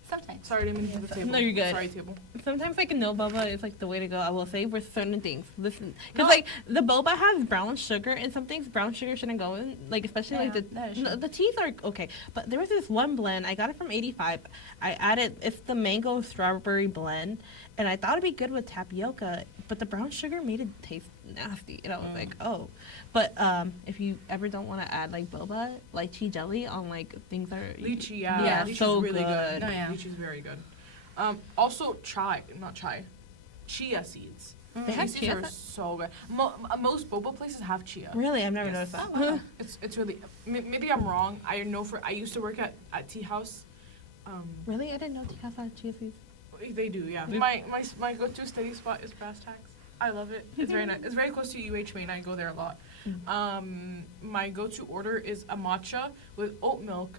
Sometimes. Sorry, I didn't mean to hit the table. No, you're good. Sorry, table. Sometimes, like, no boba is, like, the way to go, I will say, for certain things. Listen. Because, No. like, the boba has brown sugar, and some things brown sugar shouldn't go in. Like, especially, Yeah, like, that is true. the teas are okay. But there was this one blend. I got it from 85. I added, it's the mango strawberry blend. And I thought it'd be good with tapioca. But the brown sugar made it taste nasty. And I was like, oh. But if you ever don't want to add, like, boba, lychee jelly on, like, things that are... Lychee, Yeah, Lychee's so really good. Oh, yeah. Lychee's very good. Also, chia seeds. They have Chia chia seeds are so good. Most boba places have chia. Really? I've never Yes. noticed that. Oh, wow. It's really. Maybe I'm wrong. I used to work at Tea House. Really? I didn't know tea house had chia seeds. They do, yeah. My go-to study spot is Brass Tacks. I love it. It's very nice. It's very close to UH Main. I go there a lot. My go-to order is a matcha with oat milk,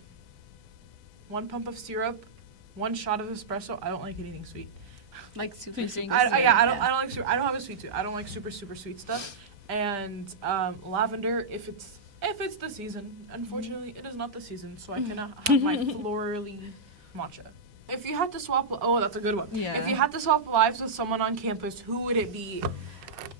1 pump of syrup, 1 shot of espresso. I don't like anything sweet. Like super Sweet sweet. drinks. I don't like super. I don't have a sweet tooth. I don't like super sweet stuff. And lavender if it's the season. Unfortunately, it is not the season, so I cannot have my florally matcha. If you had to swap, that's a good one. Yeah. If you had to swap lives with someone on campus, who would it be?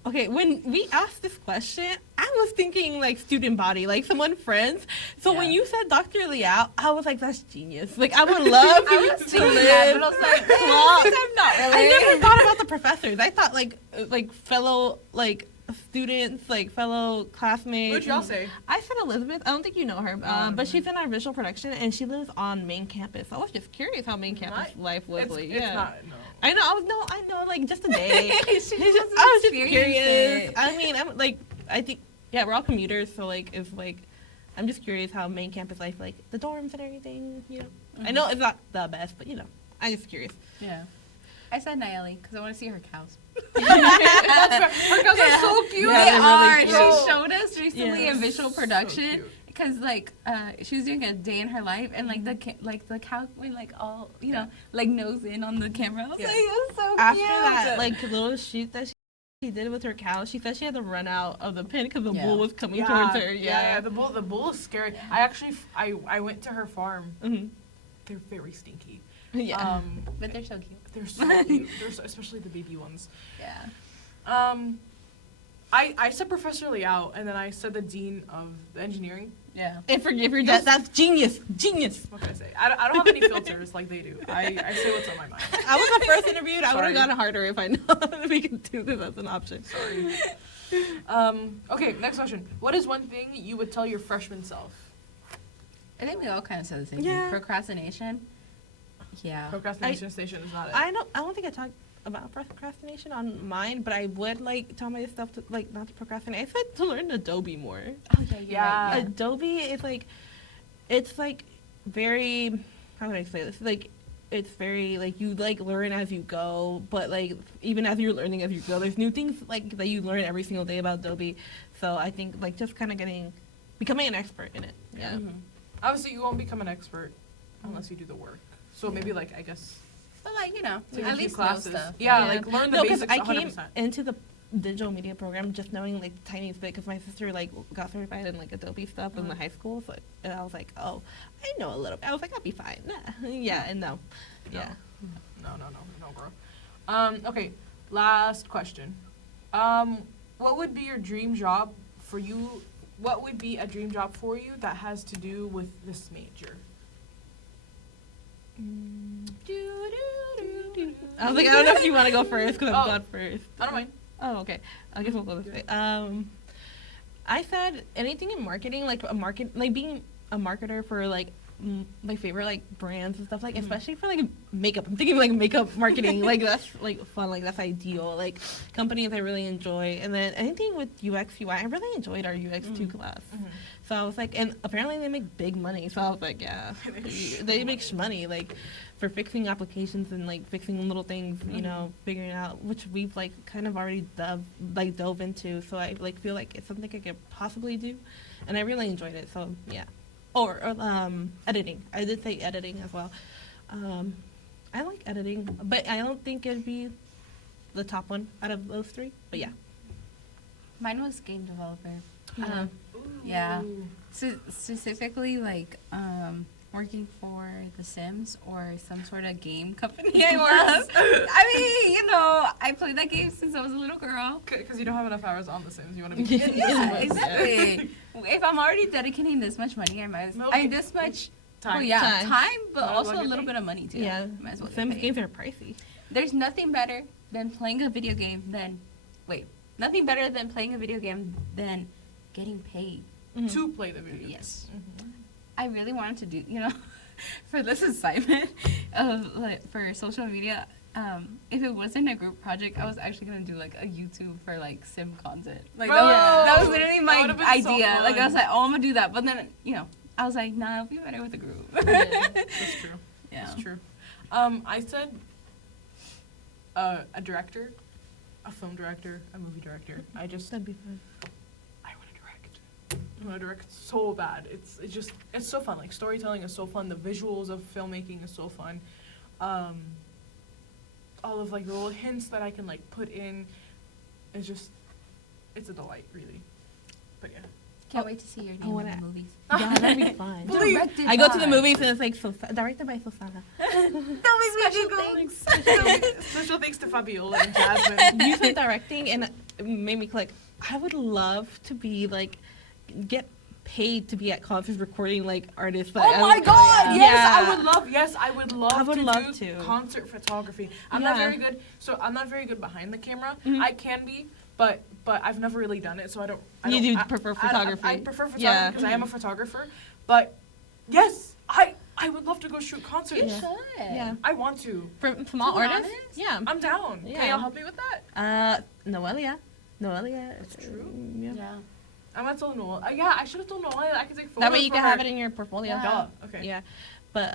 Okay, when we asked this question, I was thinking like student body, like someone friends. So when Yeah. you said Dr. Liao, I was like, that's genius. Like I would love I was to thinking live. that, but I was like, Well, I'm not really. I never thought about the professors. I thought like fellow like students, like fellow classmates. What'd y'all say? I said Elizabeth. I don't think you know her, No. but she's in our visual production and she lives on main campus. I was just curious how main campus life was It's, like. it's Yeah. not, no. I know, like just a day. She just I was just experienced curious. it. I mean, I'm like, I think, yeah, we're all commuters, so like, it's like, I'm just curious how main campus life, like the dorms and everything, you know. I know it's not the best, but you know, I'm just curious. Yeah. I said Nayeli because I want to see her cows. Her cows are so cute. Yeah, They they're are. really cute. She showed us recently Yeah. in visual So production cute. because like she was doing a day in her life, and like the cow went like all like nose in on the camera. I was like, it was so After cute. that, like little shoot that she did with her cow, she said she had to run out of the pen because the bull was coming towards her. Yeah. The bull is scary. I actually I went to her farm. Mm-hmm. They're very stinky. Yeah. But they're so cute. They're so cute. Especially the baby ones. Yeah. I said Professor Liao, and then I said the dean of the engineering. Yeah. And forgive your dad. That's genius. Genius. What can I say? I don't have any filters like they do. I say what's on my mind. I was the first interviewed. I would Sorry. have gone harder if I know that we could do this as an option. Sorry. Okay, next question. What is one thing you would tell your freshman self? I think we all kind of said the same Yeah. thing. Procrastination. Yeah. Procrastination station is not it. I don't think I talked about procrastination on mine, but I would like tell myself to like not to procrastinate. I said to learn Adobe more. Oh yeah. Yeah. Right. Adobe is like, it's like very, how would I say this? Like, it's very like you like learn as you go, but like even as you're learning as you go, there's new things like that you learn every single day about Adobe. So I think like just kind of becoming an expert in it. Yeah. Mhm. Obviously, you won't become an expert unless you do the work. So maybe like I guess But like take a at few least classes. know stuff. Yeah, like learn the No, because basics. I 100%. came into the digital media program just knowing like tiny bit because my sister like got certified in like Adobe stuff in the high school, so and I was like, oh, I know a little bit. I was like, I'll be fine. Nah. Yeah, and no. Yeah. No, bro. Okay, last question. What would be your dream job for you? What would be a dream job for you that has to do with this major? I was like, I don't know if you want to go first because I've Oh. gone first. I don't mind. Oh, okay. I guess we'll go this way. I said anything in marketing, like being a marketer for like my favorite like brands and stuff, like especially for like makeup. I'm thinking like makeup marketing, like that's like fun, like that's ideal. Like companies I really enjoy, and then anything with UX UI. I really enjoyed our UX 2 class. So I was like, and apparently they make big money. So I was like, yeah, they make money like for fixing applications and like fixing little things, you know, figuring out which we've like kind of already dove into. So I like feel like it's something I could possibly do, and I really enjoyed it. So yeah, or editing. I did say editing as well. I like editing, but I don't think it'd be the top one out of those three. But yeah. Mine was game developer. Yeah. Yeah. So specifically, like working for The Sims or some sort of game company I love. I mean, you know, I played that game since I was a little girl. Because you don't have enough hours on The Sims. You want to be. Yeah, exactly. If I'm already dedicating this much money, I might as well. Okay. This much Time. Well, yeah, Time. time, but Might as also well a get little paid. bit of money too. Yeah. Might as well get Sims paid. games are pricey. There's nothing better than playing a video game than nothing better than playing a video game than getting paid. Mhm. To play the video. Yes. I really wanted to do, you know, for this assignment of like for social media. If it wasn't a group project, I was actually gonna do like a YouTube for like sim content. Like Bro, that was literally that my would've been so idea. Like I was fun. like, oh, I'm gonna do that. But then, you know, I was like, nah, it'll be better with a group. That's true. Yeah. That's true. I said a director, a film director, a movie director. That'd be fun. I want to direct. I want to direct so bad. It's so fun. Like storytelling is so fun. The visuals of filmmaking is so fun. All of like the little hints that I can like put in is just, it's a delight, really. But yeah. Can't wait to see your name in wanna- the movies. Yeah, that'd be fun. Directed I go to the by- movies and it's like directed by Susana. Special thanks. Special thanks to Fabiola and Jasmine. You said directing and it made me click. I would love to be like get paid to be at concerts recording like artists. Like, Oh my God! Yes, Yeah. I would love. Yes, I would love. I would to love do to. concert photography. I'm not Yeah. very good. So I'm not very good behind the camera. Mhm. I can be, but I've never really done it. So I don't. You do I- prefer I photography. prefer photography Yeah. because I am a photographer. But yes, I would love to go shoot concerts. You Yeah. should. Yeah. I want to. For small To be artists? honest? Yeah. I'm down. Yeah. Can y'all help me with that? Noelia. That's true. Yeah. Yeah. I'm gonna tell Noel. Yeah, I should have told Noel I could take photos. That way you for can her. have it in your portfolio. Yeah. Duh. Okay. Yeah. But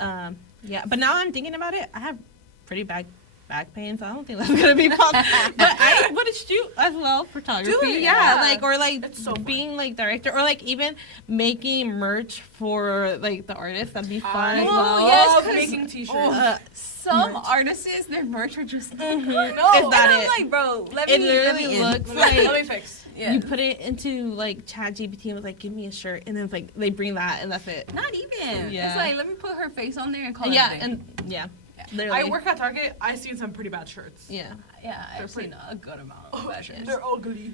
yeah. But now I'm thinking about it. I have pretty bad back pain, so I don't think that's gonna be possible. But I would shoot as well photography. Do it, yeah, yeah. like or like It's so fun. being like director or like even making merch for like the artists. That'd be fun as I well. yes, love 'cause- making t-shirts. Some Merch. artists, their merch are just. No, It's And not I'm it. like, bro, let It me. literally let me looks in. like let me fix. Yeah. you put it into like ChatGPT and was like, give me a shirt, and then it's like they bring that and that's it. Not even. Yeah. It's like, let me put her face on there and call Yeah, it a day. and yeah, Yeah. literally. I work at Target. I've seen some pretty bad shirts. Yeah, Yeah, They're I've seen a good amount of fashions. They're ugly.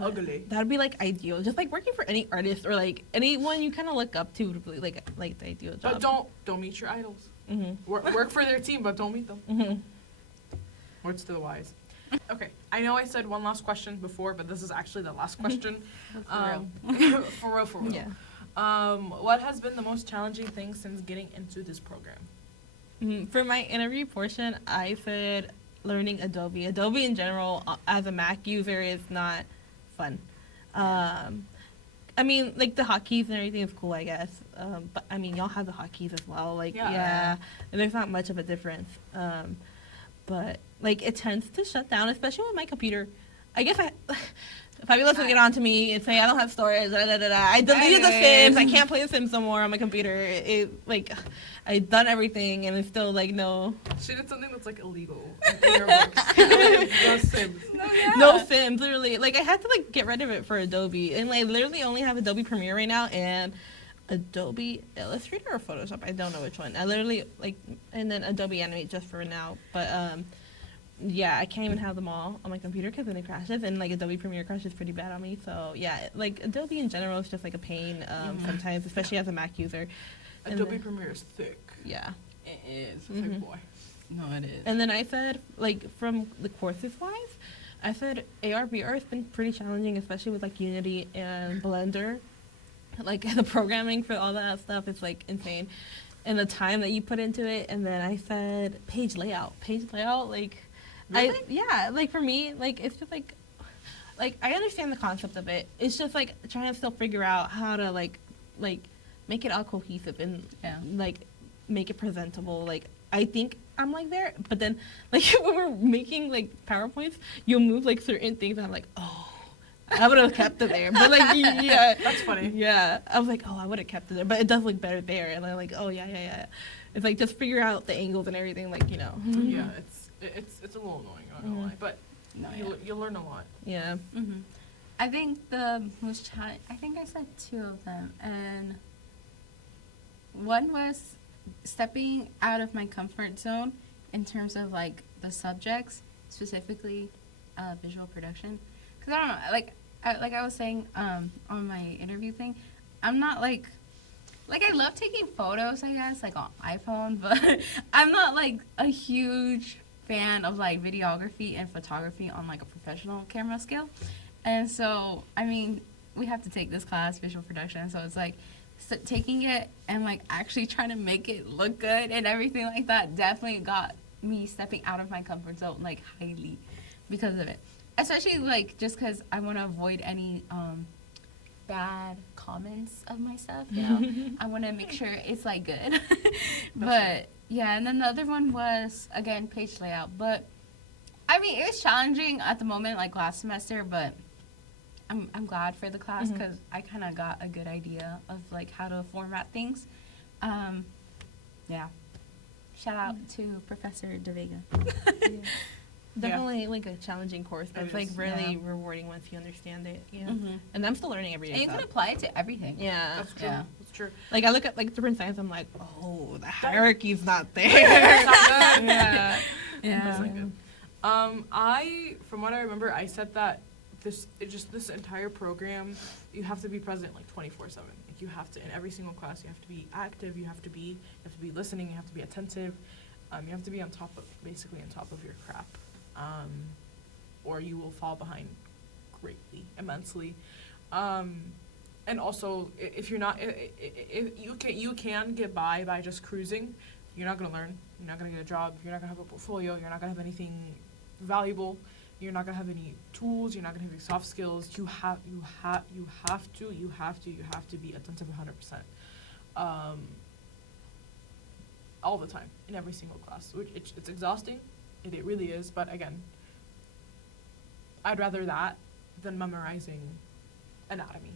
Ugly. that'd be like ideal. Just like working for any artist or like anyone you kind of look up to, would be like the ideal job. But don't meet your idols. Mm-hmm. Work for their team, but don't meet them. Mm-hmm. Words to the wise. Okay, I know I said one last question before, but this is actually the last question. For real. Yeah. What has been the most challenging thing since getting into this program? For my interview portion, I said learning Adobe. Adobe in general, as a Mac user, is not fun. I mean, like the hotkeys and everything is cool, I guess. But I mean, y'all have the hotkeys as well. Like, Yeah. yeah, and there's not much of a difference. But like, it tends to shut down, especially with my computer. I guess Fabulous would get on to me and say I don't have storage. I deleted the Sims. I can't play the Sims no more on my computer. Like I've done everything and it's still like no She did something that's like illegal in your books. No Sims. no Sims. Literally, like I had to like get rid of it for Adobe, and like literally only have Adobe Premiere right now and Adobe Illustrator or Photoshop. I don't know which one. I literally like and then Adobe Animate just for now. But yeah, I can't even have them all on my computer because then it crashes, and like Adobe Premiere crashes pretty bad on me. So yeah, like Adobe in general is just like a pain sometimes, especially as a Mac user. And Adobe then- Premiere is thick. Yeah. It is. Thick Mhm. boy. No, it is. And then I said, like, from the courses wise, I said AR/VR has been pretty challenging, especially with like Unity and Blender. Like the programming for all that stuff is like insane, and the time that you put into it. And then I said page layout, like. Really? Yeah, like for me, like it's just like I understand the concept of it. It's just like trying to still figure out how to like make it all cohesive and Yeah. like make it presentable. Like I think I'm like there, but then like when we're making like PowerPoints, you'll move like certain things. And I'm like, oh, I would have kept it there. But like yeah, That's funny. yeah, I was like, oh, I would have kept it there, but it does look better there. And I'm like, oh yeah. It's like just figure out the angles and everything, like you know. Yeah, it's a little annoying, I'm not gonna Mhm. lie, but No, you'll learn a lot. Yeah. Mm-hmm. I think the most challenge. I think I said two of them, and one was stepping out of my comfort zone in terms of like the subjects, specifically visual production. Because I don't know, like I was saying on my interview thing, I'm not like I love taking photos, I guess, like on iPhone, but I'm not like a huge fan of like videography and photography on like a professional camera scale. And so, I mean, we have to take this class, visual production, so it's like taking it and like actually trying to make it look good and everything like that definitely got me stepping out of my comfort zone like highly because of it. Especially like just because I want to avoid any bad comments of my stuff, you know. I want to make sure it's like good. But yeah, and then the other one was again page layout. But I mean, it was challenging at the moment, like last semester. But I'm glad for the class because I kind of got a good idea of like how to format things. Yeah, shout out to Professor DeVega. Definitely like a challenging course, but It it's like is, really rewarding once you understand it. Yeah. Mhm. And I'm still learning every And day. you can so- apply it to everything. Yeah. That's true. Yeah. That's true. Like I look at like different science, I'm like, oh, the hierarchy's not there. It's not good. yeah. That's not good. From what I remember, I said that this entire program, you have to be present like 24/7. Like you have to in every single class, you have to be active. You have to be listening. You have to be attentive. You have to be on top of your crap, or you will fall behind greatly, immensely. And also, if you're not, if you can get by just cruising, you're not gonna learn. You're not gonna get a job. You're not gonna have a portfolio. You're not gonna have anything valuable. You're not gonna have any tools. You're not gonna have any soft skills. You have to be attentive 100%, all the time in every single class. Which it's exhausting. It really is. But again, I'd rather that than memorizing anatomy.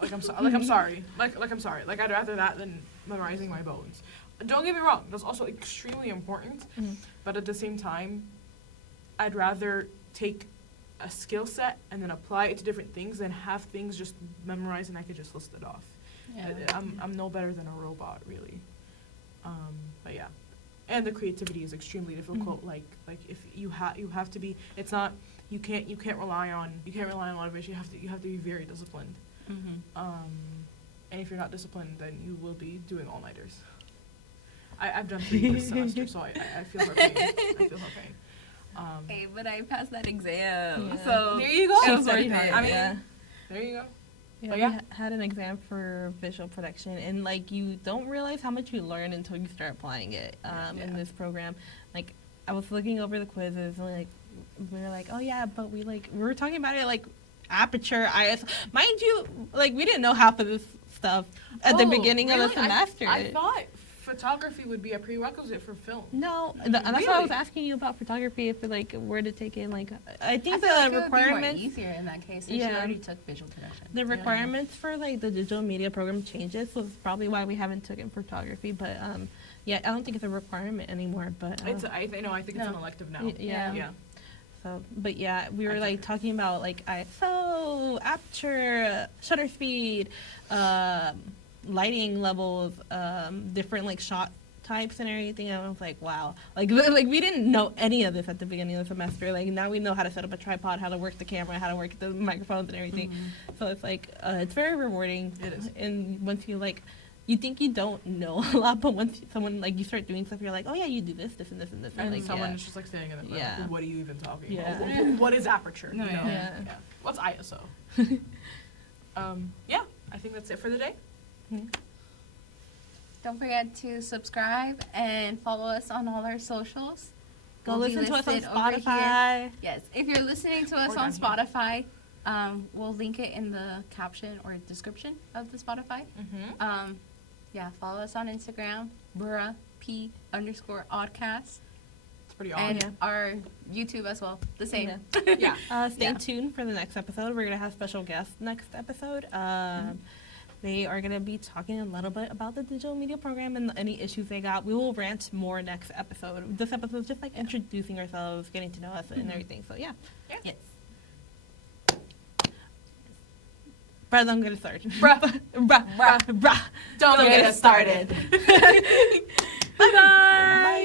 Like I'm sorry. I'm sorry. Like I'd rather that than memorizing my bones. Don't get me wrong. That's also extremely important. Mhm. But at the same time, I'd rather take a skill set and then apply it to different things than have things just memorized and I could just list it off. I'm no better than a robot, really. But yeah, and the creativity is extremely difficult. Like if you have to be. It's not. You can't rely on motivation. You have to be very disciplined. And if you're not disciplined, then you will be doing all-nighters. I've done 3 this semester, so I feel her pain. Hey, but I passed that exam, Yeah. so There you go. It was She worth studied it. hard, I mean, yeah. There you go. Yeah, But we yeah. had an exam for visual production, and like you don't realize how much you learn until you start applying it in this program. Like I was looking over the quizzes, and like we were like, oh yeah, but we were talking about it like aperture, IS. Mind you, like we didn't know half of this stuff at the beginning of the semester. I thought photography would be a prerequisite for film. No, and that's why I was Really? asking you about photography. If like were to take in like I think I feel like the it would be more requirements. easier in that case. Since Yeah. you already took visual production. The requirements for like the digital media program changes, so it's probably why we haven't taken photography. But yeah, I don't think it's a requirement anymore. But I think it's an elective now. yeah. Yeah. So, but yeah, we I were took like it. talking about like ISO, aperture, shutter speed, lighting levels, different like shot types and everything. And I was like, wow, like we didn't know any of this at the beginning of the semester. Like now we know how to set up a tripod, how to work the camera, how to work the microphones and everything. So it's like it's very rewarding. It is. And once you like, you think you don't know a lot, but once someone like you start doing stuff, you're like, oh yeah, you do this, this, and this, and this. And like, someone yeah. is just like standing in the front. Yeah. Like, what are you even talking Yeah. about? What is aperture? No, you know? yeah. What's ISO? Yeah, I think that's it for the day. Don't forget to subscribe and follow us on all our socials. Go We'll be listen to us on listed over here. Spotify. Yes, if you're listening to us Or on down Spotify, we'll link it in the caption or description of the Spotify. Yeah, follow us on Instagram, P_oddcast, It's pretty and awesome. our YouTube as well. The same. Yeah. Stay Yeah. tuned for the next episode. We're gonna have special guests next episode. They are gonna be talking a little bit about the digital media program and any issues they got. We will rant more next episode. This episode is just like introducing ourselves, getting to know us, and everything. So yeah. Yes. Bruh, I'm gonna start. Bruh. Bruh. Bruh. Don't get us started. Bye bye.